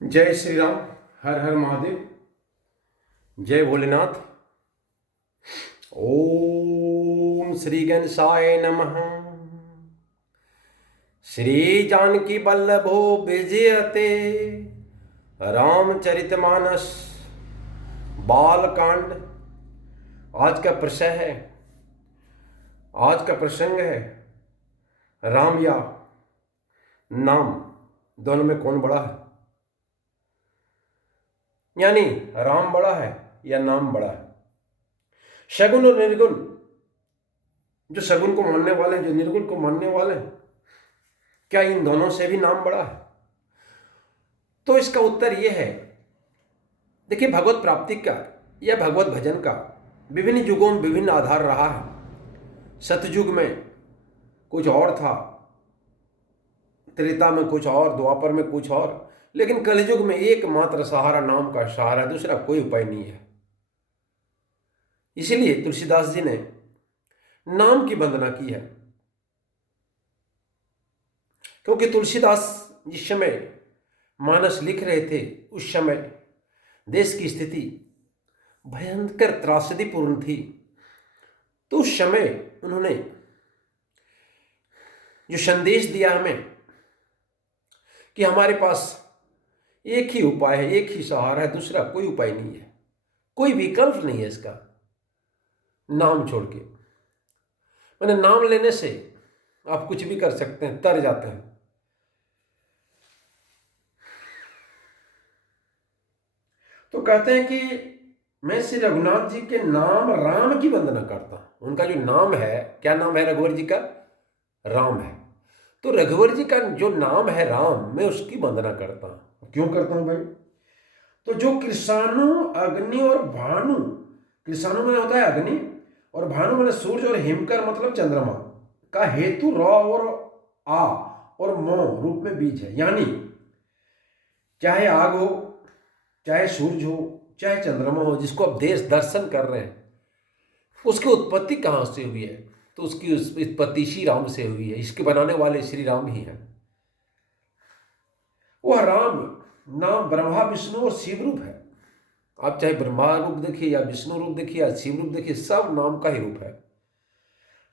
जय श्री राम। हर हर महादेव। जय भोलेनाथ। ओम श्री गणेशाय नमः। श्री जानकी वल्लभो विजयते रामचरितमानस बालकांड। आज का प्रश्न है, आज का प्रसंग है राम या नाम, दोनों में कौन बड़ा है? यानी राम बड़ा है या नाम बड़ा है? सगुन और निर्गुण, जो सगुन को मानने वाले हैं, जो निर्गुण को मानने वाले हैं, क्या इन दोनों से भी नाम बड़ा है? तो इसका उत्तर यह है, देखिए, भगवत प्राप्ति का या भगवत भजन का विभिन्न युगों में विभिन्न आधार रहा है। सतयुग में कुछ और था, त्रेता में कुछ और, द्वापर में कुछ और, लेकिन कलयुग में एकमात्र सहारा नाम का सहारा, दूसरा कोई उपाय नहीं है। इसीलिए तुलसीदास जी ने नाम की वंदना की है, क्योंकि तुलसीदास जिस समय मानस लिख रहे थे उस समय देश की स्थिति भयंकर त्रासदीपूर्ण थी। तो उस समय उन्होंने जो संदेश दिया हमें कि हमारे पास एक ही उपाय है, एक ही सहारा है, दूसरा कोई उपाय नहीं है, कोई विकल्प नहीं है इसका, नाम छोड़ के। मैंने नाम लेने से आप कुछ भी कर सकते हैं, तर जाते हैं। तो कहते हैं कि मैं श्री रघुनाथ जी के नाम राम की वंदना करता हूं। उनका जो नाम है, क्या नाम है रघुवर जी का? राम है। तो रघुवर जी का जो नाम है राम, मैं उसकी वंदना करता हूं। क्यों करता हूं भाई? तो जो कृषाणु, अग्नि और भानु, कृषाणु में होता है अग्नि, और भानु मैंने सूर्य, और हिमकर मतलब चंद्रमा का हेतु र और आ और मो रूप में बीज है। यानी चाहे आग हो, चाहे सूर्य हो, चाहे चंद्रमा हो, जिसको आप देश दर्शन कर रहे हैं, उसकी उत्पत्ति कहाँ से हुई है? तो उसकी उत्पत्ति श्री राम से हुई है। इसके बनाने वाले श्री राम ही हैं। वह राम नाम ब्रह्मा, विष्णु और शिव रूप है। आप चाहे ब्रह्मा रूप देखिए या विष्णु रूप देखिए या शिव रूप देखिए, सब नाम का ही रूप है।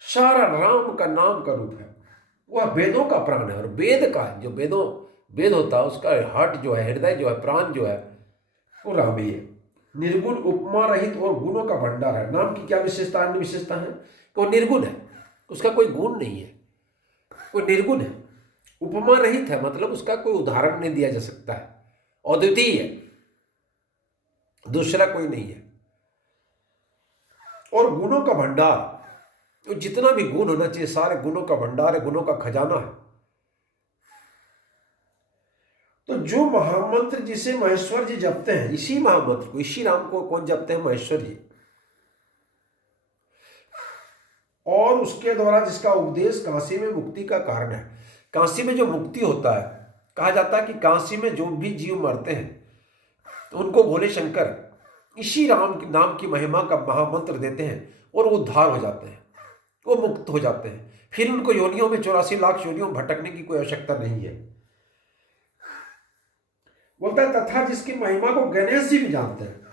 सारा राम का नाम का रूप है। वह वेदों का प्राण है, और वेद का जो वेद होता है, उसका हार्ट जो है, हृदय जो है, प्राण जो है, वो राम ही है। निर्गुण, उपमा रहित और गुणों का भंडार है। नाम की क्या विशेषता, अन्य विशेषता है कि वो निर्गुण है, उसका कोई गुण नहीं है, वो निर्गुण है। उपमा रहित है, मतलब उसका कोई उदाहरण नहीं दिया जा सकता है, अद्वितीय है, दूसरा कोई नहीं है। और गुणों का भंडार, तो जितना भी गुण होना चाहिए, सारे गुणों का भंडार है, गुणों का खजाना है। तो जो महामंत्र जिसे महेश्वर जी जपते हैं, इसी महामंत्र को, इसी राम को कौन जपते हैं? महेश्वर जी। और उसके द्वारा जिसका उपदेश काशी में मुक्ति का कारण है। काशी में जो मुक्ति होता है, कहा जाता है कि काशी में जो भी जीव मरते हैं तो उनको भोले शंकर इसी राम के नाम की महिमा का महामंत्र देते हैं, और वो उद्धार हो जाते हैं, वो मुक्त हो जाते हैं। फिर उनको योनियों में 84 लाख योनियों में भटकने की कोई आवश्यकता नहीं है। बोलता है तथा जिसकी महिमा को गणेश जी भी जानते हैं,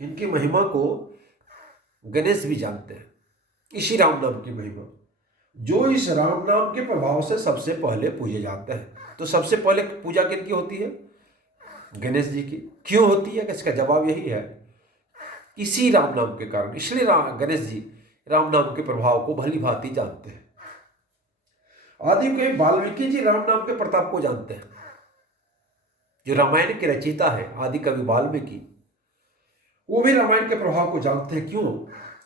इनकी महिमा को गणेश भी जानते हैं, इसी राम नाम की महिमा, जो इस राम नाम के प्रभाव से सबसे पहले पूजे जाते हैं। तो सबसे पहले पूजा किनकी होती है? गणेश जी की। क्यों होती है? इसका जवाब यही है, इसी राम नाम के कारण। इसलिए गणेश जी राम नाम के प्रभाव को भली भांति जानते हैं। आदि कवि वाल्मीकि जी राम नाम के प्रताप को जानते हैं। जो रामायण के रचयिता है आदि कवि वाल्मीकि, वो भी रामायण के प्रभाव को जानते हैं। क्यों?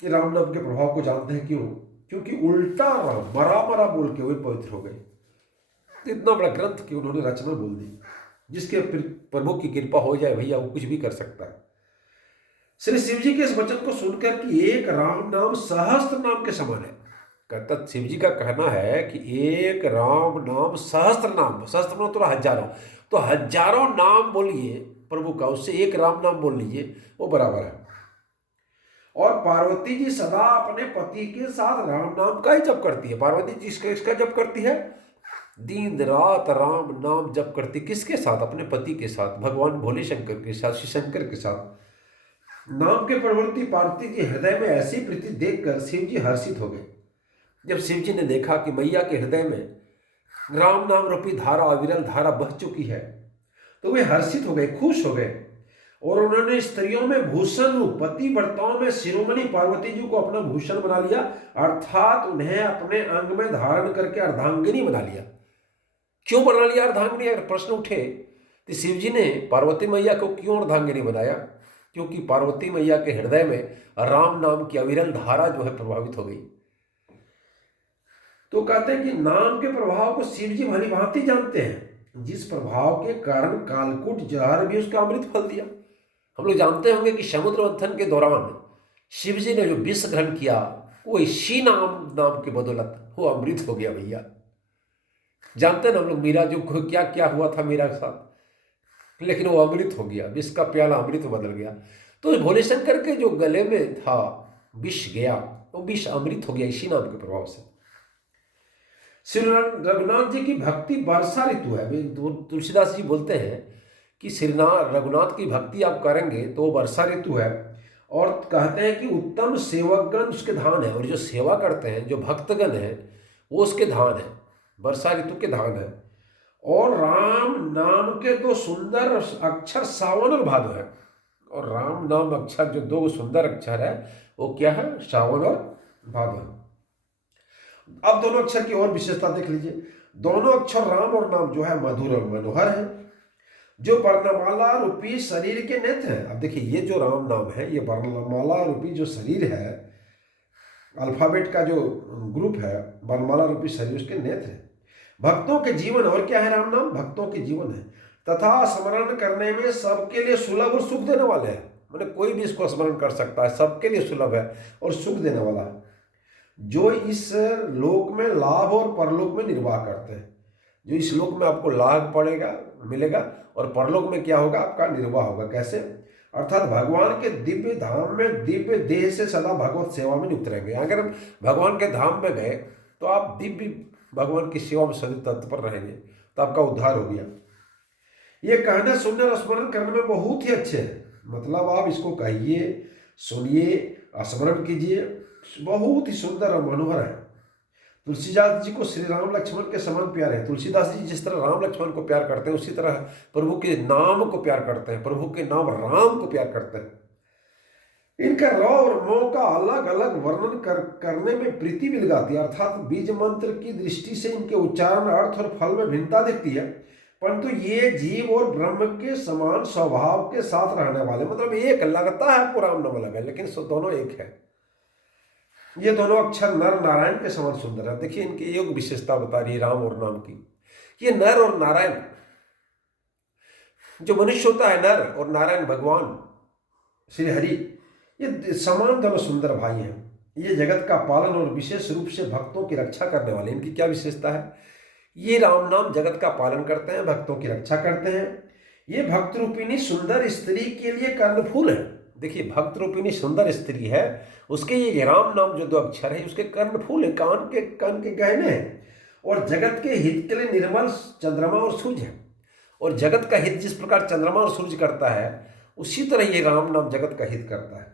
कि राम नाम के प्रभाव को जानते हैं। क्यों? क्योंकि उल्टा राम मरा मरा बोल के वे पवित्र हो गए। इतना बड़ा ग्रंथ की उन्होंने रचना बोल दी। जिसके प्रभु की कृपा हो जाए भैया, वो कुछ भी कर सकता है। श्री शिव जी के इस वचन को सुनकर कि एक राम नाम सहस्त्र नाम के समान है, कहता शिव जी का कहना है कि एक राम नाम सहस्त्र नाम, सहस्त्र नाम तो हजारों, तो हजारों नाम बोलिए प्रभु का, उससे एक राम नाम बोल लीजिए, वो बराबर है। और पार्वती जी सदा अपने पति के साथ राम नाम का ही जप करती है। पार्वती जी इसका जप करती है, दिन रात राम नाम जप करती, किसके साथ? अपने पति के साथ, भगवान भोले शंकर के साथ, शिव शंकर के साथ। नाम के प्रवृत्ति पार्वती के हृदय में ऐसी प्रीति देखकर शिव जी हर्षित हो गए। जब शिव जी ने देखा कि मैया के हृदय में राम नाम रूपी धारा, अविरल धारा बह चुकी है, तो वे हर्षित हो गए, खुश हो गए, और उन्होंने स्त्रियों में भूषण रूप पति व्रतों में शिरोमणि पार्वती जी को अपना भूषण बना लिया, अर्थात उन्हें अपने अंग में धारण करके अर्धांगिनी बना लिया। क्यों बना लिया अर्धांगिनी? अगर प्रश्न उठे तो शिव जी ने पार्वती मैया को क्यों अर्धांगिनी बनाया? क्योंकि पार्वती मैया के हृदय में राम नाम की अविरल धारा जो है प्रभावित हो गई। तो कहते हैं कि नाम के प्रभाव को शिव जी भली भांति जानते हैं, जिस प्रभाव के कारण कालकूट जहर भी उसका अमृत फल दिया। हम लोग जानते होंगे कि समुद्र मंथन के दौरान शिव जी ने जो विष ग्रहण किया, वो इसी नाम की बदौलत वो अमृत हो गया भैया। जानते हैं ना हम लोग, मीरा जो क्या क्या हुआ था मीरा के साथ, लेकिन वो अमृत हो गया, विष का प्याला अमृत बदल गया। तो भोले शंकर के जो गले में था विष गया, वो विष अमृत हो गया इसी नाम के प्रभाव से। श्री रघुनाथ जी की भक्ति वर्षा ऋतु है। तुलसीदास जी बोलते हैं कि श्री रघुनाथ की भक्ति आप करेंगे तो वर्षा ऋतु है, और कहते हैं कि उत्तम सेवकगण उसके धान है, और जो सेवा करते हैं, जो भक्तगण है, वो उसके धान है, वर्षा ऋतु के धान है। और राम नाम के दो सुंदर अक्षर सावन और भादो है, और राम नाम अक्षर जो दो सुंदर अक्षर है वो क्या है? सावन और भादो है। अब दोनों अक्षर की और विशेषता देख लीजिए। दोनों अक्षर राम और नाम जो है मधुर और मनोहर है, जो वर्णमाला रूपी शरीर के नेत्र है। अब देखिए, ये जो राम नाम है, ये वर्णमाला रूपी जो शरीर है, अल्फाबेट का जो ग्रुप है, वर्णमाला रूपी शरीर उसके नेत्र है। भक्तों के जीवन, और क्या है राम नाम? भक्तों के जीवन है, तथा स्मरण करने में सबके लिए सुलभ और सुख देने वाले हैं। मतलब कोई भी इसको स्मरण कर सकता है, सबके लिए सुलभ है और सुख देने वाला है, जो इस लोक में लाभ और परलोक में निर्वाह करते हैं। जो इस लोक में आपको लाभ पड़ेगा, मिलेगा, और परलोक में क्या होगा? आपका निर्वाह होगा। कैसे? अर्थात भगवान के दिव्य धाम में दिव्य देह से सदा भगवत सेवा में नियुक्त रहेंगे। अगर हम भगवान के धाम में गए तो आप दिव्य भगवान की सेवा में सदैव तत्पर रहेंगे, तो आपका उद्धार हो गया। ये कहने, सुनने और स्मरण करने में बहुत ही अच्छे हैं। मतलब आप इसको कहिए, सुनिए, स्मरण कीजिए, बहुत ही सुंदर और मनोहर है। तुलसीदास जी को श्री राम लक्ष्मण के समान प्यार है। तुलसीदास जी जिस तरह राम लक्ष्मण को प्यार करते हैं, उसी तरह प्रभु के नाम को प्यार करते हैं, प्रभु के नाम राम को प्यार करते हैं। इनका र और म का अलग अलग वर्णन करने में प्रीति मिल जाती है, अर्थात बीज मंत्र की दृष्टि से इनके उच्चारण, अर्थ और फल में भिन्नता दिखती है, परंतु ये जीव और ब्रह्म के समान स्वभाव के साथ रहने वाले, मतलब एक लगता है, पूरा नाम अलग है लेकिन दोनों एक है। ये दोनों अक्षर नर नारायण के समान सुंदर है। देखिए, इनकी एक विशेषता बता रही है राम और नाम की। ये नर और नारायण, जो मनुष्य होता है नर, और नारायण भगवान श्री हरि, ये समान दोनों सुंदर भाई हैं। ये जगत का पालन और विशेष रूप से भक्तों की रक्षा करने वाले। इनकी क्या विशेषता है? ये राम नाम जगत का पालन करते हैं, भक्तों की रक्षा करते हैं। ये भक्त रूपिणी सुंदर स्त्री के लिए कर्णफूल है। देखिए, भक्त रूपिणी सुंदर स्त्री है, उसके ये राम नाम जो दो अक्षर है, उसके कर्णफूल है, कान के गहने हैं, और जगत के हित के लिए निर्मल चंद्रमा और सूरज है। और जगत का हित जिस प्रकार चंद्रमा और सूरज करता है, उसी तरह ये राम नाम जगत का हित करता है।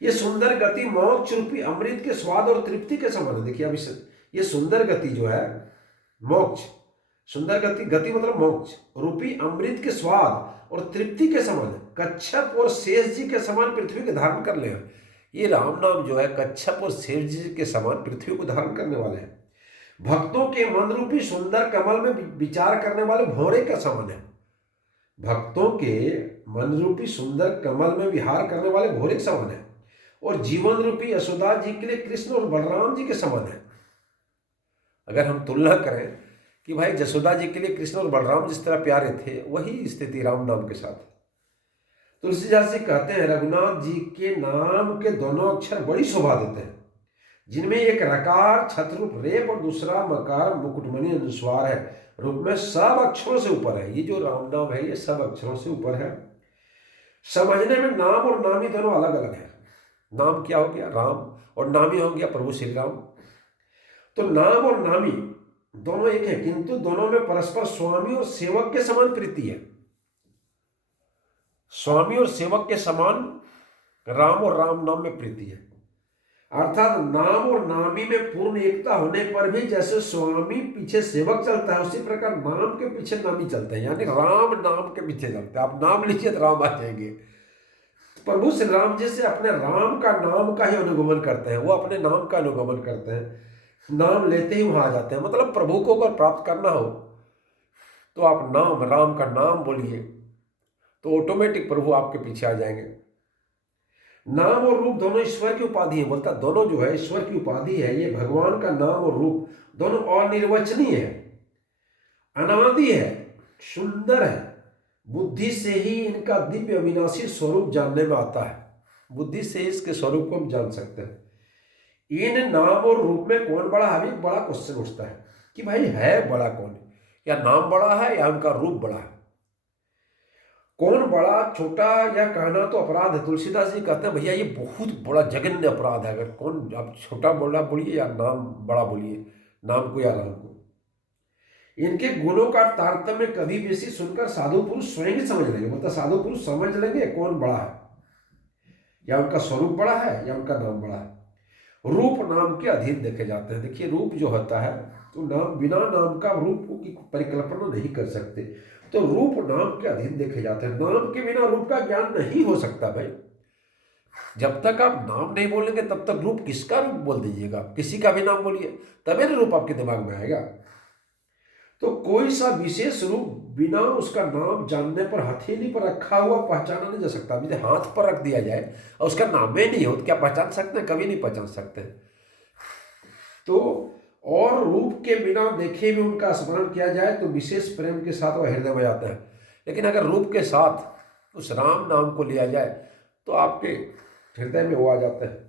ये सुंदर गति मोक्ष रूपी अमृत के स्वाद और तृप्ति के समान है। देखिए, अब ये सुंदर गति जो है, मोक्ष, सुंदर गति मतलब मोक्ष रूपी अमृत के स्वाद और तृप्ति के समान है। कच्छप और शेष जी के समान पृथ्वी के धारण कर ले। ये राम नाम जो है कच्छप और शेष जी के समान पृथ्वी को धारण करने वाले हैं। भक्तों के मन रूपी सुंदर कमल में विचार करने वाले भौरे का समान है। भक्तों के मन रूपी सुंदर कमल में विहार करने वाले भौरे के समान है, और जीवन रूपी यशोदा जी के लिए कृष्ण और बलराम जी के समान है। अगर हम तुलना करें कि भाई यशोदा जी के लिए कृष्ण और बलराम जिस तरह प्यारे थे, वही स्थिति राम नाम के साथ। तुलसीदास जी कहते हैं, रघुनाथ जी के नाम के दोनों अक्षर बड़ी शोभा देते हैं, जिनमें एक रकार छतरूप रेप और दूसरा मकार मुकुटमणि अनुस्वार है, रूप में सब अक्षरों से ऊपर है। ये जो राम नाम है, ये सब अक्षरों से ऊपर है। समझने में नाम और नामी दोनों अलग अलग है। नाम क्या हो गया? राम, और नामी हो गया प्रभु श्री राम। तो नाम और नामी दोनों एक है, किंतु दोनों में परस्पर स्वामी और सेवक के समान प्रीति है। स्वामी और सेवक के समान राम और राम नाम में प्रीति है। अर्थात नाम और नामी में पूर्ण एकता होने पर भी जैसे स्वामी पीछे सेवक चलता है, उसी प्रकार नाम के पीछे नामी चलते हैं, यानी राम नाम के पीछे चलते हैं। आप नाम लीजिए तो राम आ जाएंगे। प्रभु श्री राम जी से अपने राम का नाम का ही अनुगमन करते हैं, वो अपने नाम का अनुगमन करते हैं, नाम लेते ही वहां आ जाते हैं। मतलब प्रभु को अगर प्राप्त करना हो तो आप नाम, राम का नाम बोलिए तो ऑटोमेटिक प्रभु आपके पीछे आ जाएंगे। नाम और रूप दोनों ईश्वर की उपाधि है। बोलता दोनों जो है ईश्वर की उपाधि है। ये भगवान का नाम और रूप दोनों अनिर्वचनीय है, अनादि है, सुंदर है। बुद्धि से ही इनका दिव्य अविनाशी स्वरूप जानने में आता है। बुद्धि से इसके स्वरूप को हम जान सकते हैं। इन नाम और रूप में कौन बड़ा है? अभी बड़ा क्वेश्चन उठता है कि भाई है बड़ा कौन? या नाम बड़ा है या उनका रूप बड़ा है? कौन बड़ा छोटा या कहना तो अपराध है। तुलसीदास जी कहते हैं भैया ये बहुत बड़ा जघन्य अपराध है। अगर कौन आप छोटा बोला बोलिए या नाम बड़ा बोलिए, नाम को या राम को। इनके गुणों का तारतम्य कभी बेसी सुनकर साधु पुरुष स्वयं ही समझ लेंगे। मतलब साधु पुरुष समझ लेंगे कौन बड़ा है, या उनका स्वरूप बड़ा है या उनका नाम बड़ा है। रूप नाम के अधीन देखे जाते हैं। देखिए रूप जो होता है तो नाम, बिना नाम का रूप की परिकल्पना नहीं कर सकते, तो रूप नाम के अधीन देखे जाते हैं। नाम के बिना रूप का ज्ञान नहीं हो सकता भाई। जब तक आप नाम नहीं बोलेंगे तब तक रूप किसका रूप बोल दीजिएगा? किसी का भी नाम बोलिए तभी ना रूप आपके दिमाग में आएगा। तो कोई सा विशेष रूप बिना उसका नाम जानने पर हथेली पर रखा हुआ पहचाना नहीं जा सकता। मुझे हाथ पर रख दिया जाए और उसका नाम ही नहीं हो तो क्या पहचान सकते हैं? कभी नहीं पहचान सकते। तो और रूप के बिना देखे भी उनका स्मरण किया जाए तो विशेष प्रेम के साथ वह हृदय में जाता है। लेकिन अगर रूप के साथ उस राम नाम को लिया जाए तो आपके हृदय में वो आ जाता है।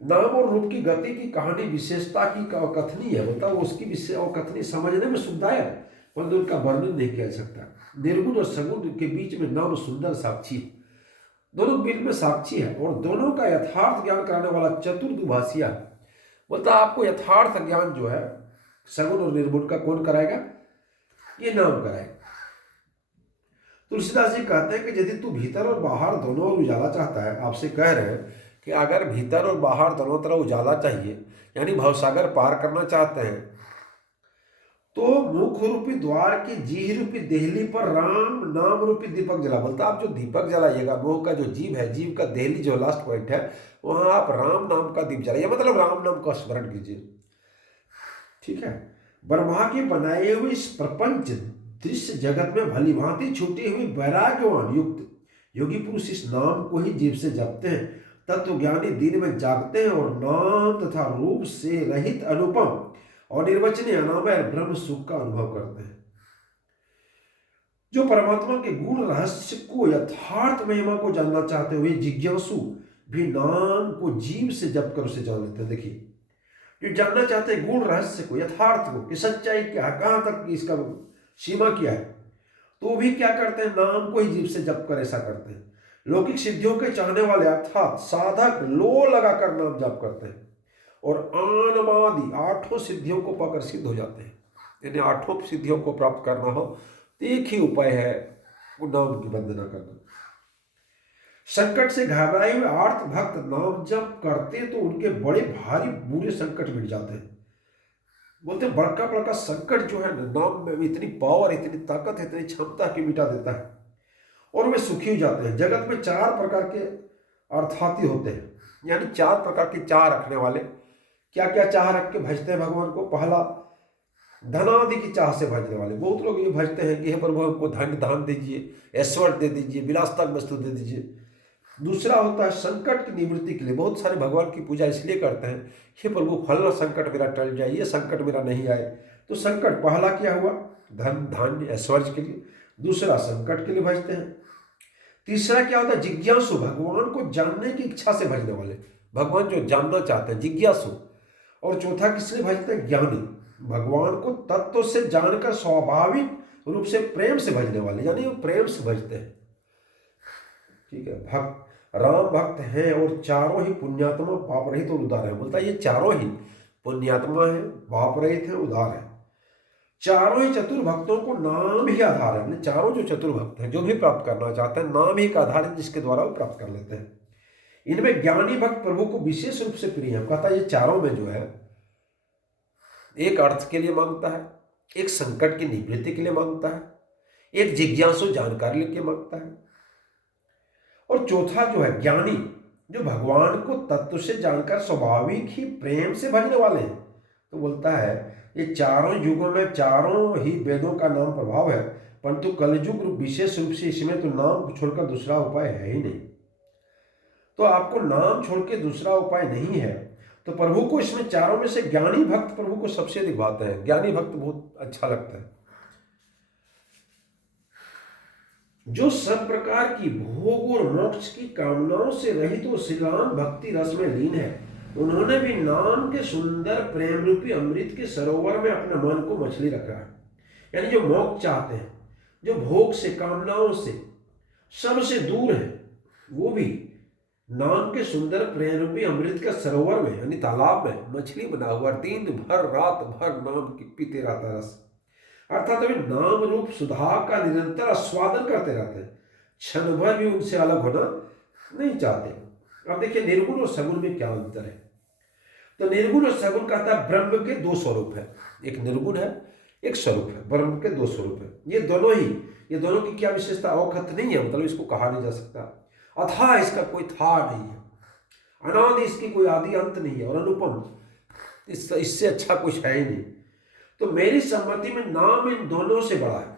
नाम और रूप की गति की कहानी विशेषता की अकथनीय है। होता वो उसकी अकथनीय समझने में सुविधाएं है, परंतु उनका वर्णन नहीं किया जा सकता। निर्गुण और सगुण के बीच में नाम सुंदर साक्षी, दोनों बीच में साक्षी है और दोनों का यथार्थ ज्ञान कराने वाला चतुर्दुभाषिया। बोलता आपको यथार्थ ज्ञान जो है सगुण और निर्गुण का कौन कराएगा? ये नाम कराएगा। तुलसीदास जी कहते हैं कि यदि तू भीतर और बाहर दोनों ओर उजाला चाहता है, आपसे कह रहे हैं कि अगर भीतर और बाहर दोनों तरफ उजाला चाहिए, यानी भवसागर पार करना चाहते हैं, तो मुख रूपी द्वार की जीह रूपी देहली पर राम नाम रूपी दीपक जला। बोलता आप जो दीपक जलाइएगा, मुंह का जो जीव है, जीव का देहली जो लास्ट पॉइंट है, वहां आप राम नाम का दीप जलाइए। मतलब राम नाम का स्मरण कीजिए। ठीक है। ब्रह्मा की बनाए हुए इस प्रपंच दृश्य जगत में भली भांति छूटी हुई वैराग्यवान युक्त योगी पुरुष इस नाम को ही जीव से जपते हैं। तत्वज्ञानी दिन में जागते हैं और नाम तथा रूप से रहित अनुपम और निर्वचनीय अनामय ब्रह्म सुख का अनुभव करते हैं। जो परमात्मा के गुण रहस्य को, यथार्थ महिमा को जानना चाहते हुए जिज्ञासु भी नाम को जीव से जप कर उसे जान लेते हैं। देखिए जो जानना चाहते हैं गुण रहस्य को, यथार्थ को, कि सच्चाई क्या है, कहां तक इसका सीमा क्या है, तो भी क्या करते हैं? नाम को ही जीव से जप कर ऐसा करते हैं। लौकिक सिद्धियों के चाहने वाले अर्थात साधक लो लगाकर नाम जप करते हैं और आनमादि आठों सिद्धियों को पाकर सिद्ध हो जाते हैं। यानी आठों सिद्धियों को प्राप्त करना हो तो एक ही उपाय है, वो नाम की वंदना करना। संकट से घबराए हुए आर्त भक्त नाम जप करते तो उनके बड़े भारी बुरे संकट मिट जाते हैं। बोलते बड़का बड़का संकट जो है नाम में इतनी पावर, इतनी ताकत, इतनी क्षमता की मिटा देता है और वे सुखी हो जाते हैं। जगत में 4 प्रकार के अर्थाती होते हैं, यानी 4 प्रकार की चाह रखने वाले। क्या क्या चाह रख के भजते हैं भगवान को? पहला धनादि की चाह से भजने वाले। बहुत लोग ये भजते हैं कि हे प्रभु हमको धन धान दीजिए, ऐश्वर्य दे दीजिए, विलासतक वस्तु दे दीजिए। दूसरा होता है संकट की निवृत्ति के लिए। बहुत सारे भगवान की पूजा इसलिए करते हैं, हे प्रभु फलना संकट मेरा टल जाए, ये संकट मेरा नहीं आए। तो संकट पहला क्या हुआ? धन धान्य ऐश्वर्य के लिए। दूसरा संकट के लिए भजते हैं। तीसरा क्या होता है? जिज्ञासु, भगवान को जानने की इच्छा से भजने वाले, भगवान जो जानना चाहते हैं, जिज्ञासु। और चौथा किसलिए भजते हैं? ज्ञानी, भगवान को तत्व से जानकर स्वाभाविक रूप से प्रेम से भजने वाले, यानी वो प्रेम से भजते हैं। ठीक है। भक्त राम भक्त हैं और चारों ही पुण्यात्मा, पाप रहित और उदार है। बोलता है ये चारों ही पुण्यात्मा है, पाप रहित है, उदार है। चारों ही चतुर भक्तों को नाम ही आधार है। चारों जो चतुर भक्त हैं, जो भी प्राप्त करना चाहते हैं, नाम ही एक आधार है जिसके द्वारा वो प्राप्त कर लेते हैं। इनमें ज्ञानी भक्त प्रभु को विशेष रूप से प्रिय है। कहता है ये चारों में जो है, एक अर्थ के लिए मांगता है, एक संकट की निवृत्ति के लिए मांगता है, एक जिज्ञासु जानकारी के लिए मांगता है, और चौथा जो है ज्ञानी, जो भगवान को तत्व से जानकर स्वाभाविक ही प्रेम से भजने वाले हैं। तो बोलता है ये चारों युगों में चारों ही वेदों का नाम प्रभाव है, परंतु कलयुग विशेष रूप से इसमें तो नाम को छोड़कर दूसरा उपाय है ही नहीं। तो आपको नाम छोड़ के दूसरा उपाय नहीं है। तो प्रभु को इसमें चारों में से ज्ञानी भक्त प्रभु को सबसे अधिक भाते हैं। ज्ञानी भक्त बहुत अच्छा लगता है। जो सब प्रकार की भोग और मोक्ष की कामनाओं से रहित तो श्री राम भक्ति रस में लीन है, उन्होंने भी नाम के सुंदर प्रेम रूपी अमृत के सरोवर में अपने मन को मछली रखा है। यानी जो मोक्ष चाहते हैं, जो भोग से कामनाओं से सबसे दूर है, वो भी नाम के सुंदर प्रेम रूपी अमृत के सरोवर में यानी तालाब में मछली बना हुआ दिन भर रात भर नाम की पीते रहता रस, अर्थात वे नाम रूप सुधा का निरंतर आस्वादन करते रहते हैं, क्षण भर भी उनसे अलग होना नहीं चाहते। अब देखिए निर्गुण और सगुण में क्या अंतर है। तो निर्गुण और सगुण कहता है ब्रह्म के दो स्वरूप है, एक निर्गुण है, एक स्वरूप है। ब्रह्म के दो स्वरूप है। ये दोनों की क्या विशेषता, अवखत नहीं है, मतलब इसको कहा नहीं जा सकता। अथा इसका कोई था नहीं है, अनादि इसकी कोई आदि अंत नहीं है, और अनुपम इससे अच्छा कुछ है ही नहीं। तो मेरी सम्मति में नाम इन दोनों से बड़ा है,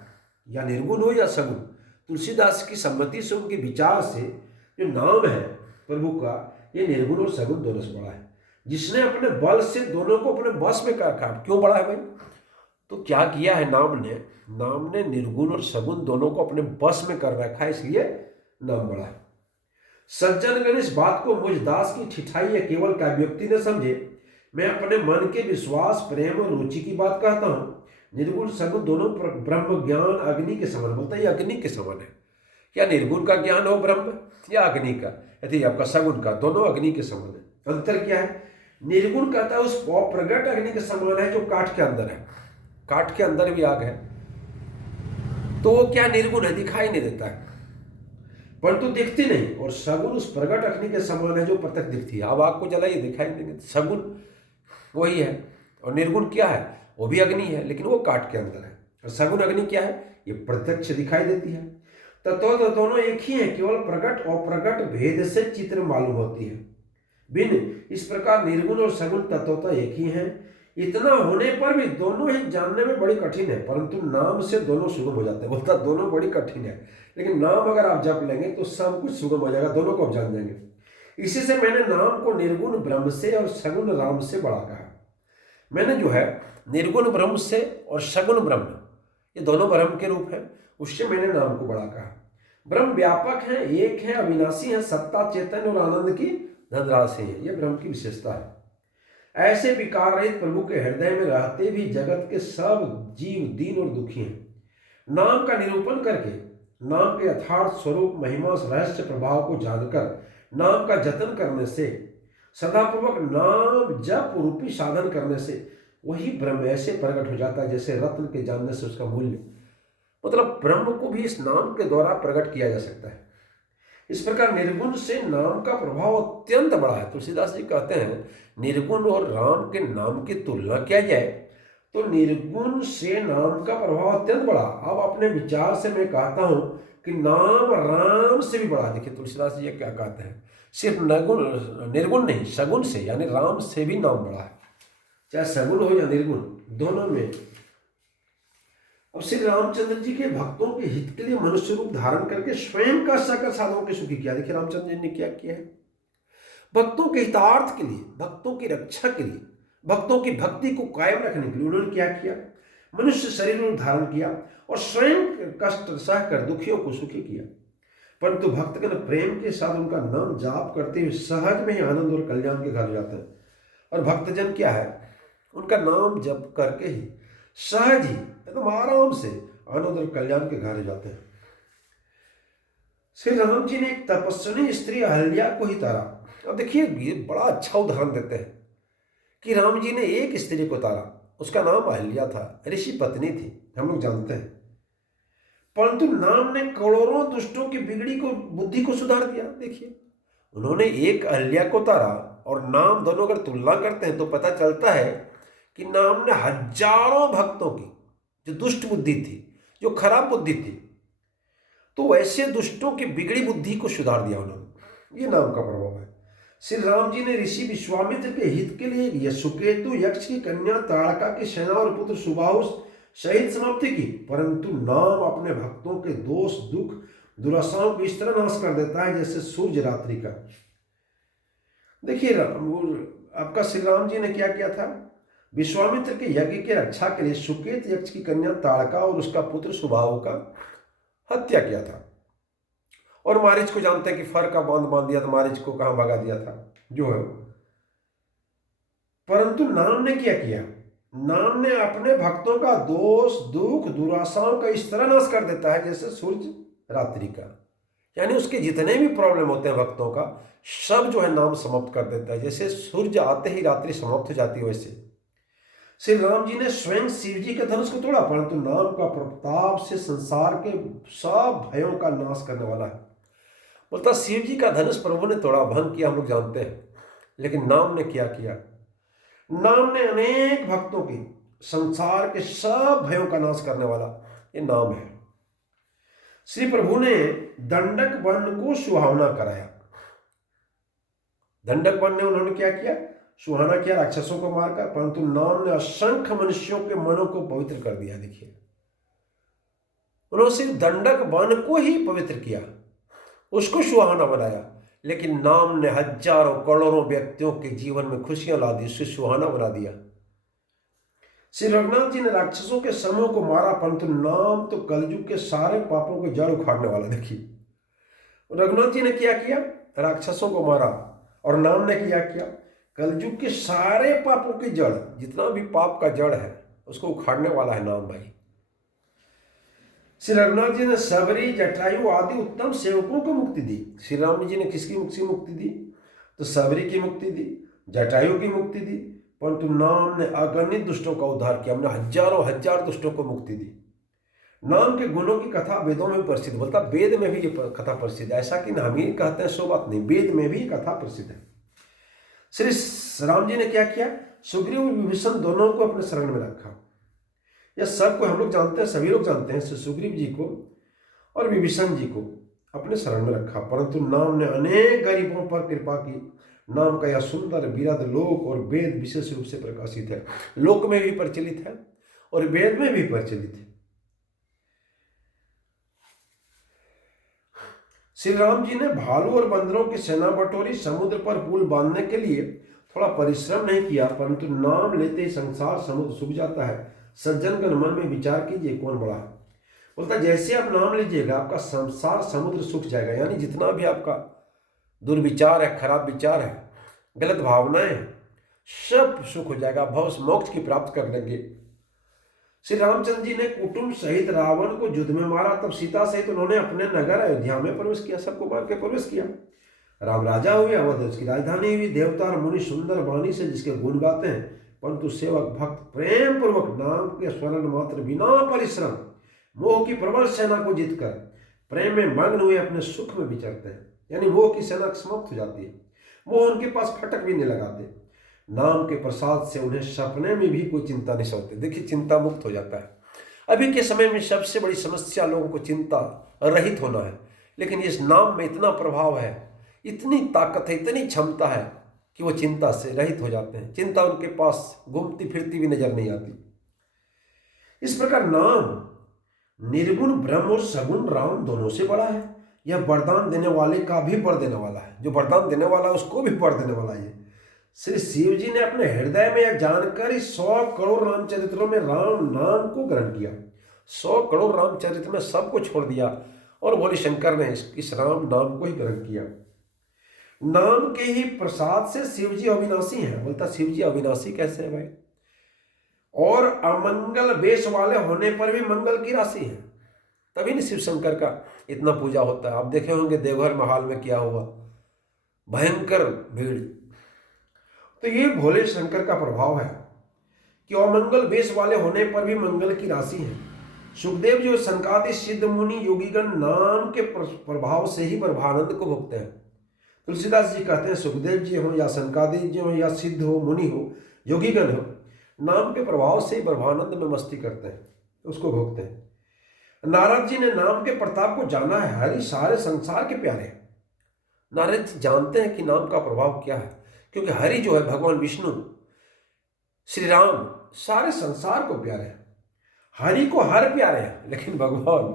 या निर्गुण हो या सगुण। तुलसीदास की सम्मति से, उनके विचार से जो नाम है प्रभु का, ये निर्गुण और सगुण दोनों से बड़ा है। जिसने अपने बल से दोनों को अपने बस में कर रखा। क्यों बड़ा है भाई? तो क्या किया है नाम ने निर्गुण और सगुण दोनों को अपने बस में कर रखा है, इसलिए नाम बड़ा है। सज्जनगण इस बात को मुझ दास की ठिठाई या केवल काव्योक्ति न समझे। मैं अपने मन के विश्वास, प्रेम और रुचि की बात कहता हूँ। निर्गुण सगुण दोनों ब्रह्म ज्ञान अग्नि के समान, बोलता है ये अग्नि के समान है। क्या निर्गुण का ज्ञान हो ब्रह्म, या अग्नि का, यदि आपका सगुण का, दोनों अग्नि के समान है। अंतर क्या है? निर्गुण कहता है उस प्रगट अग्नि के समान है जो काठ के अंदर है। काठ के अंदर भी आग है, तो वो क्या निर्गुण है, दिखाई नहीं देता है, परंतु दिखती नहीं। और सगुण उस प्रगट अग्नि के समान है जो प्रत्यक्ष दिखती है। अब आग को जलाइए, दिखाई नहीं देती। सगुण वही है। और निर्गुण क्या है? वो भी अग्नि है, लेकिन वो काठ के अंदर है। और सगुण अग्नि क्या है? ये प्रत्यक्ष दिखाई देती है। तो दोनों एक ही है, केवल प्रगट और प्रगट भेद से चित्र मालूम होती है। भिन्न इस प्रकार निर्गुण और सगुण तत्वतः एक ही है। इतना होने पर भी दोनों ही जानने में बड़ी कठिन है, परंतु नाम से दोनों सुगम हो जाते हैं। बोलता दोनों बड़ी कठिन है, लेकिन नाम अगर आप जप लेंगे तो सब कुछ सुगम हो जाएगा, दोनों को आप जान जाएंगे। इसी से मैंने नाम को निर्गुण ब्रह्म से और सगुण राम से बड़ा कहा। मैंने जो है निर्गुण ब्रह्म से और सगुण ब्रह्म, ये दोनों ब्रह्म के रूप है, उससे मैंने नाम को बड़ा कहा। ब्रह्म व्यापक है, एक है, अविनाशी है, सत्ता, चेतन और आनंद की धनराशि है। यह ब्रह्म की विशेषता है। ऐसे विकार रहित प्रभु के हृदय में रहते भी जगत के सब जीव दीन और दुखी हैं। नाम का निरूपण करके, नाम के यथार्थ स्वरूप, महिमा, रहस्य, प्रभाव को जानकर नाम का जतन करने से, सदापूर्वक नाम जप रूपी साधन करने से वही ब्रह्म ऐसे प्रकट हो जाता है जैसे रत्न के जानने से उसका मूल्य, मतलब ब्रह्म को भी इस नाम के द्वारा प्रकट किया जा सकता है। इस प्रकार निर्गुण से नाम का प्रभाव अत्यंत बड़ा है। तुलसीदास जी कहते हैं निर्गुण और राम के नाम की तुलना किया जाए तो निर्गुण से नाम का प्रभाव अत्यंत बड़ा। अब अपने विचार से मैं कहता हूं कि नाम राम से भी बड़ा। देखिए तुलसीदास जी क्या कहते हैं, सिर्फ निर्गुण नहीं, सगुण से यानी राम से भी नाम बड़ा है, चाहे सगुण हो या निर्गुण, दोनों में। अब श्री रामचंद्र जी के भक्तों के हित के लिए मनुष्य रूप धारण करके स्वयं का सकल साधनों के सुखी किया। देखिए रामचंद्र जी ने क्या किया है, भक्तों के हितार्थ के लिए, भक्तों की रक्षा के लिए, भक्तों की भक्ति को कायम रखने के लिए उन्होंने क्या किया, मनुष्य शरीर रूप धारण किया और स्वयं कष्ट सहकर दुखियों को सुखी किया। परंतु भक्तगण प्रेम के साथ उनका नाम जाप करते हुए सहज में ही आनंद और कल्याण के घर जाते हैं। और भक्तजन क्या है, उनका नाम जप करके ही सहज ही एकदम आराम से आनंद और कल्याण के घर जाते हैं। श्री राम जी ने एक तपस्विनी स्त्री अहल्या को ही तारा। अब देखिए ये बड़ा अच्छा उदाहरण देते हैं कि राम जी ने एक स्त्री को तारा, उसका नाम अहल्या था, ऋषि पत्नी थी, हम लोग जानते हैं। परंतु नाम ने करोड़ों दुष्टों की बिगड़ी को बुद्धि को सुधार दिया। देखिए, उन्होंने एक अहल्या को तारा और नाम, दोनों अगर तुलना करते हैं तो पता चलता है कि नाम ने हजारों भक्तों की जो दुष्ट बुद्धि थी, जो खराब बुद्धि थी, तो ऐसे दुष्टों की बिगड़ी बुद्धि को सुधार दिया उन्होंने। ये नाम का प्रभाव है। श्री राम जी ने ऋषि विश्वामित्र के हित के लिए यशुकेतु यक्ष की कन्या ताड़का की सेना और पुत्र सुबाहु सहित समाप्ति की, परंतु नाम अपने भक्तों के दोष दुख दुराशाओं को इस तरह नाश कर देता है जैसे सूर्य रात्रि का। देखिए, आपका श्री राम जी ने क्या किया था? विश्वामित्र के यज्ञ की रक्षा के लिए सुकेत यक्ष की कन्या ताड़का और उसका पुत्र सुबाहु का हत्या किया था। और मारीच को जानते हैं कि फर का बांध बांध दिया था, मारीच को कहां भगा दिया था जो है। परंतु नाम ने क्या किया? नाम ने अपने भक्तों का दोष दुख दुराशाओं का इस तरह नाश कर देता है जैसे सूर्य रात्रि का। यानी उसके जितने भी प्रॉब्लम होते हैं भक्तों का, सब जो है नाम समाप्त कर देता है। जैसे सूर्य आते ही रात्रि समाप्त हो जाती है, वैसे श्री राम जी ने स्वयं शिव जी के धनुष को तोड़ा, परंतु नाम का प्रताप से संसार के सब भयों का नाश करने वाला है। बोलता शिव जी का धनुष प्रभु ने तोड़ा, भंग किया, हम लोग जानते हैं। लेकिन नाम ने क्या किया? नाम ने अनेक भक्तों की संसार के सब भयों का नाश करने वाला ये नाम है। श्री प्रभु ने दंडक वन को सुहावना कराया। दंडक वन ने उन्होंने क्या किया? सुहाना किया, राक्षसों को मारकर। परंतु नाम ने असंख्य मनुष्यों के मनों को पवित्र कर दिया। देखिए, उन्होंने सिर्फ दंडक वन को ही पवित्र किया, उसको सुहाना बनाया, लेकिन नाम ने हजारों करोड़ों व्यक्तियों के जीवन में खुशियां ला दी, उसे सुहाना बना दिया। श्री रघुनाथ जी ने राक्षसों के समूह को मारा, परंतु नाम तो कलयुग के सारे पापों के जड़ उखाड़ने वाला। देखिए, रघुनाथ जी ने क्या किया? राक्षसों को मारा, और नाम ने क्या किया? कलयुग के सारे पापों की जड़, जितना भी पाप का जड़ है उसको उखाड़ने वाला है नाम भाई। श्री रघुनाथ जी ने सबरी जटायु आदि उत्तम सेवकों को मुक्ति दी। श्री राम जी ने किसकी मुक्ति दी? तो सबरी की मुक्ति दी, जटायु की मुक्ति दी, परंतु नाम ने अगणित दुष्टों का उद्धार किया। हमने हजारों हजार दुष्टों को मुक्ति दी। नाम के गुणों की कथा वेदों में प्रसिद्ध, बोलता वेद में भी ये कथा प्रसिद्ध है। ऐसा कि हम ही कहते हैं सो बात नहीं, वेद में भी कथा प्रसिद्ध है। श्री राम जी ने क्या किया? सुग्रीव और विभीषण दोनों को अपने शरण में रखा। यह सबको हम लोग जानते हैं, सभी लोग जानते हैं। सुग्रीव जी को और विभीषण जी को अपने शरण में रखा, परंतु नाम ने अनेक गरीबों पर कृपा की। नाम का यह सुंदर विरध लोक और वेद विशेष रूप से प्रकाशित है, लोक में भी प्रचलित है और वेद में भी प्रचलित है। श्री राम जी ने भालू और बंदरों की सेना बटोरी, समुद्र पर पुल बांधने के लिए थोड़ा परिश्रम नहीं किया, परंतु नाम लेते ही संसार समुद्र सूख जाता है। सज्जनगण मन में विचार कीजिए कौन बड़ा है। बोलता जैसे आप नाम लीजिएगा आपका संसार समुद्र सूख जाएगा। यानी जितना भी आपका दुर्विचार है, खराब विचार है, गलत भावनाएं हैं, सब सुख हो जाएगा, भव मोक्ष की प्राप्त कर लेंगे। श्री रामचंद्र जी ने कुटुंब सहित रावण को युद्ध में मारा, तब सीता सहित उन्होंने अपने नगर अयोध्या में प्रवेश किया, सबको मार के प्रवेश किया। राम राजा हुए, अवध उसकी राजधानी हुई। देवता और मुनि सुंदर वाणी से जिसके गुण गाते हैं, परंतु सेवक भक्त प्रेम पूर्वक नाम के स्मरण मात्र बिना परिश्रम मोह की प्रबल सेना को जीतकर प्रेम में मग्न हुए अपने सुख में विचरते हैं। यानी मोह की सेना समाप्त हो जाती है, मोह उनके पास फटक भी नहीं लगाते। नाम के प्रसाद से उन्हें सपने में भी कोई चिंता नहीं सोते। देखिए, चिंता मुक्त हो जाता है। अभी के समय में सबसे बड़ी समस्या लोगों को चिंता रहित होना है, लेकिन इस नाम में इतना प्रभाव है, इतनी ताकत है, इतनी क्षमता है कि वो चिंता से रहित हो जाते हैं। चिंता उनके पास घूमती फिरती भी नजर नहीं आती। इस प्रकार नाम निर्गुण ब्रह्म और सगुण राम दोनों से बड़ा है। यह वरदान देने वाले का भी वर देने वाला है, जो वरदान देने वाला है उसको भी वर देने वाला है। श्री शिव जी ने अपने हृदय में यह जानकर 100 करोड़ रामचरित्रों में राम नाम को ग्रहण किया। 100 करोड़ रामचरित्र में सबको छोड़ दिया और बोले शंकर ने इस राम नाम को ही ग्रहण किया। नाम के ही प्रसाद से शिव जी अविनाशी हैं। बोलता शिव जी अविनाशी कैसे है भाई? और अमंगल वेश वाले होने पर भी मंगल की राशि है, तभी न शिव शंकर का इतना पूजा होता है। आप देखे होंगे देवघर महाल में क्या हुआ, भयंकर भीड़। तो ये भोले शंकर का प्रभाव है कि अमंगल वेश वाले होने पर भी मंगल की राशि है। सुखदेव जो सनकादि सिद्ध मुनि योगीगण नाम के प्रभाव से ही ब्रह्मानंद को भोगते हैं। तुलसीदास जी कहते हैं सुखदेव जी हो या सनकादि जी हो या सिद्ध हो, मुनि हो, योगीगण हो, नाम के प्रभाव से ही ब्रह्मानंद में मस्ती करते हैं, उसको भोगते हैं। नारद जी ने नाम के प्रताप को जाना है। हरि सारे संसार के प्यारे हैं। नारद जी जानते हैं कि नाम का प्रभाव क्या है, क्योंकि हरि जो है भगवान विष्णु, श्री राम सारे संसार को प्यारे हैं। हरि को हर प्यारे हैं, लेकिन भगवान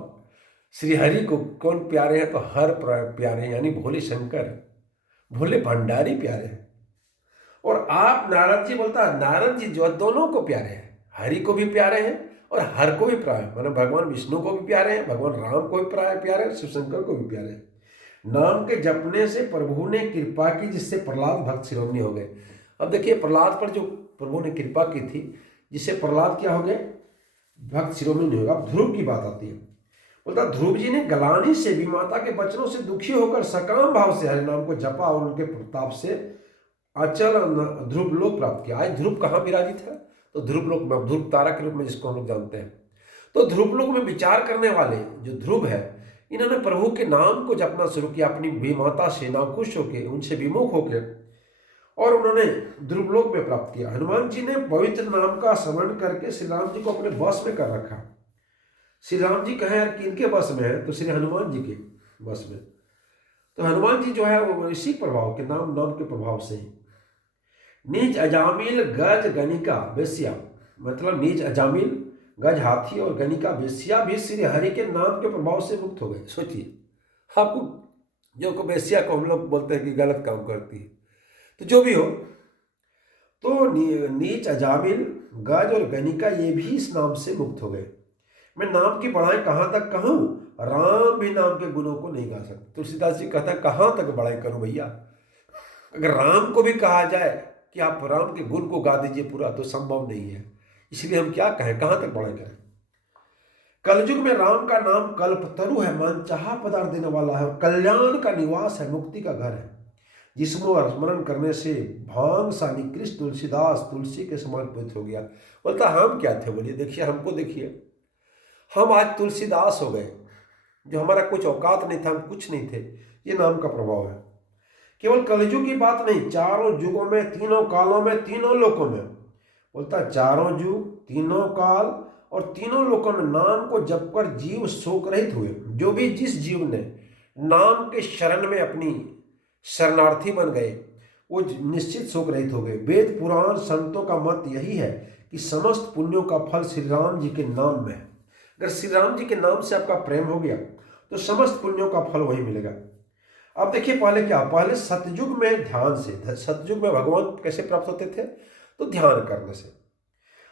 श्री हरि को कौन प्यारे हैं? तो हर प्यारे हैं, यानी भोले शंकर, भोले भंडारी प्यारे हैं। और आप नारद जी बोलता है, नारद जी जो दोनों को प्यारे हैं, हरि को भी प्यारे हैं और हर को भी प्यारे, मतलब भगवान विष्णु को भी प्यारे हैं, भगवान राम को भी प्यारे हैं, शिव शंकर को भी प्यारे हैं। नाम के जपने से प्रभु ने कृपा की, जिससे प्रहलाद भक्त शिरोमणि हो गए। अब देखिए प्रहलाद पर जो प्रभु ने कृपा की थी, जिससे प्रहलाद क्या हो गए? भक्त शिरोमणि नहीं होगा। अब ध्रुव की बात आती है। बोलता ध्रुव जी ने गलानी से भी माता के वचनों से दुखी होकर सकाम भाव से हरि नाम को जपा और उनके प्रताप से अचल ध्रुव लोक प्राप्त किया। आज ध्रुव कहाँ विराजित है? तो ध्रुव लोक में, ध्रुव तारा के रूप में जिसको हम लोग जानते हैं। तो ध्रुव लोक में विचार करने वाले जो ध्रुव है, इन्होंने प्रभु के नाम को जपना शुरू किया, अपनी विमाता से नाखुश होकर, उनसे विमुख होकर, और उन्होंने ध्रुवलोक में प्राप्त किया। हनुमान जी ने पवित्र नाम का स्मरण करके श्री राम जी को अपने बस में कर रखा। श्री राम जी कहें यार किनके बस में है? तो श्री हनुमान जी के बस में। तो हनुमान जी जो है वो इसी प्रभाव के नाम के प्रभाव से ही नीच अजामिल गज गणिका बेस्या, मतलब नीच अजामिल गज हाथी और गणिका बेस्या भी श्री हरि के नाम के प्रभाव से मुक्त हो गए। सोचिए आपको, जो को बेस्या को हम लोग बोलते हैं कि गलत काम करती है, तो जो भी हो, तो नीच अजामिल गज और गणिका ये भी इस नाम से मुक्त हो गए। मैं नाम की बड़ाई कहाँ तक कहूँ? राम भी नाम के गुणों को नहीं गा सकते। तुलसीदास जी कहता है कहाँ तक बड़ाई करूँ भैया? अगर राम को भी कहा जाए कि आप राम के गुण को गा दीजिए पूरा, तो संभव नहीं है। इसलिए हम क्या कहें, कहाँ तक बड़ाई करें? कलयुग में राम का नाम कल्पतरु है, मनचाहा पदार्थ देने वाला है, और कल्याण का निवास है, मुक्ति का घर है, जिसको स्मरण करने से भांग सा निकृष्ट तुलसीदास तुलसी के समान पवित्र हो गया। बोलता हम क्या थे? बोलिए, देखिए हमको, देखिए हम आज तुलसीदास हो गए, जो हमारा कुछ औकात नहीं था, हम कुछ नहीं थे। ये नाम का प्रभाव है। केवल कलयुग की बात नहीं, चारों युगों में, तीनों कालों में, तीनों लोकों में। बोलता चारों युग, तीनों काल और तीनों लोकों में नाम को जपकर जीव शोक रहित हुए। जो भी जिस जीव ने नाम के शरण में अपनी शरणार्थी बन गए, वो निश्चित शोक रहित हो गए। वेद पुराण संतों का मत यही है कि समस्त पुण्यों का फल श्री राम जी के नाम में है। अगर श्री राम जी के नाम से आपका प्रेम हो गया तो समस्त पुण्यों का फल वही मिलेगा। अब देखिए पहले क्या, पहले सतयुग में ध्यान से, सतयुग में भगवान कैसे प्राप्त होते थे? तो ध्यान करने से।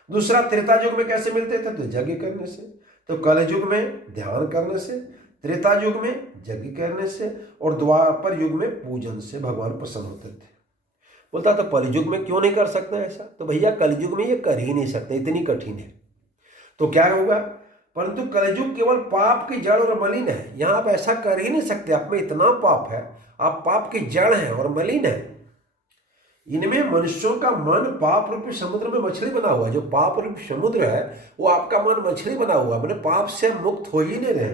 दूसरा, त्रेता युग में कैसे मिलते थे? तो यज्ञ करने से। तो कल युग में ध्यान करने से, त्रेता युग में यज्ञ करने से, और द्वापर युग में पूजन से भगवान प्रसन्न होते थे। बोलता तो कलयुग में क्यों नहीं कर सकते ऐसा? तो भैया कलयुग में ये कर ही नहीं सकते, इतनी कठिन है। तो क्या होगा? परंतु कलयुग केवल पाप की जड़ और मलिन है। यहाँ आप ऐसा कर ही नहीं सकते, आप में इतना पाप है, आप पाप की जड़ हैं और मलिन है। इनमें मनुष्यों का मन पाप रूपी समुद्र में मछली बना हुआ है। जो पाप रूपी समुद्र है वो आपका मन मछली बना हुआ है, मतलब पाप से मुक्त हो ही नहीं रहे,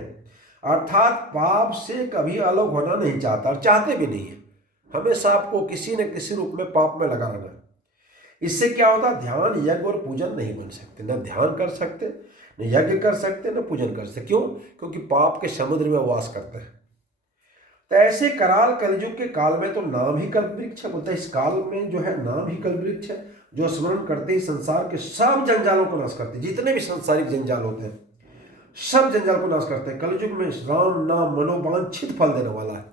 अर्थात पाप से कभी अलग होना नहीं चाहता और चाहते भी नहीं है। हमेशा आपको किसी न किसी रूप में पाप में लगा रहना। इससे क्या होता? ध्यान, यज्ञ और पूजन नहीं बन सकते। न ध्यान कर सकते, न यज्ञ कर सकते, न पूजन कर सकते। क्यों? क्योंकि पाप के समुद्र में वास करते हैं। तो ऐसे कराल कलयुग के काल में तो नाम ही कल्पवृक्ष है। बोलता है इस काल में जो है नाम ही कल्पवृक्ष है, जो स्मरण करते ही संसार के सब जंजालों को नाश करते। जितने भी सांसारिक जंजाल होते हैं सब जंजाल को नाश करते हैं। कलयुग में राम नाम मनोवांछित फल देने वाला है।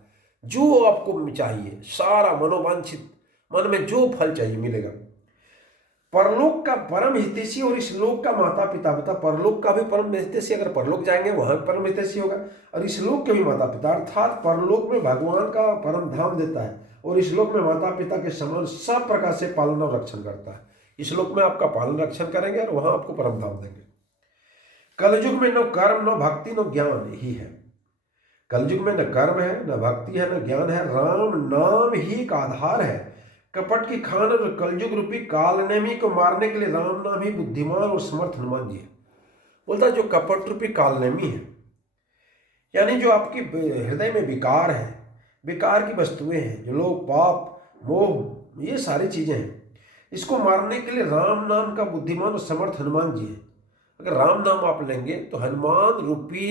जो आपको चाहिए सारा मनोवांछित, मन में जो फल चाहिए मिलेगा। परलोक का परम हितैषी और इस लोक का माता पिता। बता, परलोक का भी परम हितैषी, अगर परलोक जाएंगे वहां भी परम हितैषी होगा, और इस लोक के भी माता पिता। अर्थात परलोक में भगवान का परम धाम देता है और इस लोक में माता पिता के समान सब प्रकार से पालन और रक्षण करता है। इस लोक में आपका पालन रक्षण करेंगे और वहां आपको परम धाम देंगे। कलयुग में न कर्म, न भक्ति, न ज्ञान ही है। कलयुग में न कर्म है, न भक्ति है, न ज्ञान है। राम नाम ही एक आधार है। कपट की खान और कलयुग रूपी कालनेमी को मारने के लिए राम नाम ही बुद्धिमान और समर्थ हनुमान जी है। बोलता है जो कपट रूपी कालनेमी है, यानी जो आपकी हृदय में विकार है, विकार की वस्तुएं हैं, जो लोग पाप मोह ये सारी चीजें हैं, इसको मारने के लिए राम नाम का बुद्धिमान और समर्थ हनुमान जी है। अगर राम नाम आप लेंगे तो हनुमान रूपी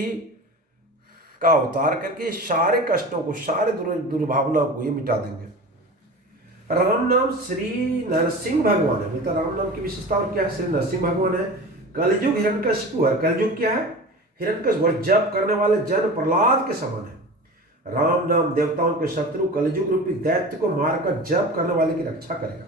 का अवतार करके सारे कष्टों को, सारे दुर्भावनाओं को ये मिटा देंगे। राम नाम श्री नरसिंह भगवान है। बोलता राम नाम की विशेषता और क्या है? श्री नरसिंह भगवान है। कलयुग हिरण्यकशिपु है। कलयुग क्या है? हिरण्यकशिपु जप करने वाले जन प्रहलाद के समान है। राम नाम देवताओं के शत्रु कलयुग रूपी दैत्य को मारकर जप करने वाले की रक्षा करेगा।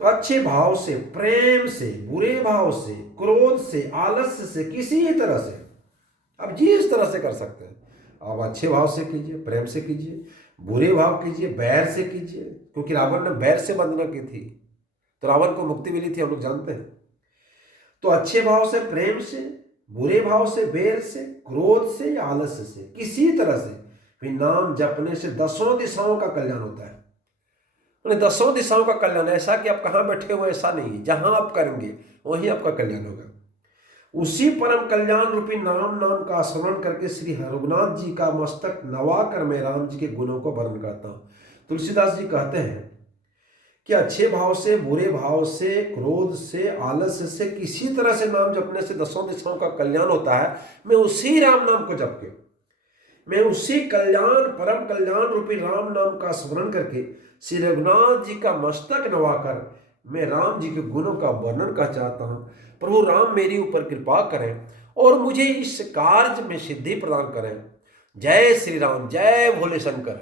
अच्छे भाव से, प्रेम से, बुरे भाव से, क्रोध से, आलस्य से, किसी तरह से आप जिस तरह से कर सकते हैं, आप अच्छे भाव से कीजिए, प्रेम से कीजिए, बुरे भाव कीजिए, बैर से कीजिए, क्योंकि रावण ने बैर से वंदना की थी तो रावण को मुक्ति मिली थी, हम लोग जानते हैं। तो अच्छे भाव से, प्रेम से, बुरे भाव से, बैर से, क्रोध से या आलस्य से, किसी तरह से भी नाम जपने से 10 दिशाओं का कल्याण होता है। 10 दिशाओं का कल्याण, ऐसा कि आप कहाँ बैठे हो ऐसा नहीं, जहां आप करेंगे वहीं आपका कल्याण होगा। उसी परम कल्याण रूपी नाम का स्मरण करके श्री रघुनाथ जी का मस्तक नवाकर मैं राम जी के गुणों को वर्णन करता हूँ। तुलसीदास जी कहते हैं कि अच्छे भाव से, बुरे भाव से, क्रोध से, आलस्य से, किसी तरह से नाम जपने से 10 दिशाओं का कल्याण होता है। मैं उसी राम नाम को जप के, मैं उसी कल्याण, परम कल्याण रूपी राम नाम का स्मरण करके श्री रघुनाथ जी का मस्तक नवाकर मैं राम जी के गुणों का वर्णन कर चाहता हूँ। प्रभु राम मेरी ऊपर कृपा करें और मुझे इस कार्य में सिद्धि प्रदान करें। जय श्री राम, जय भोले शंकर।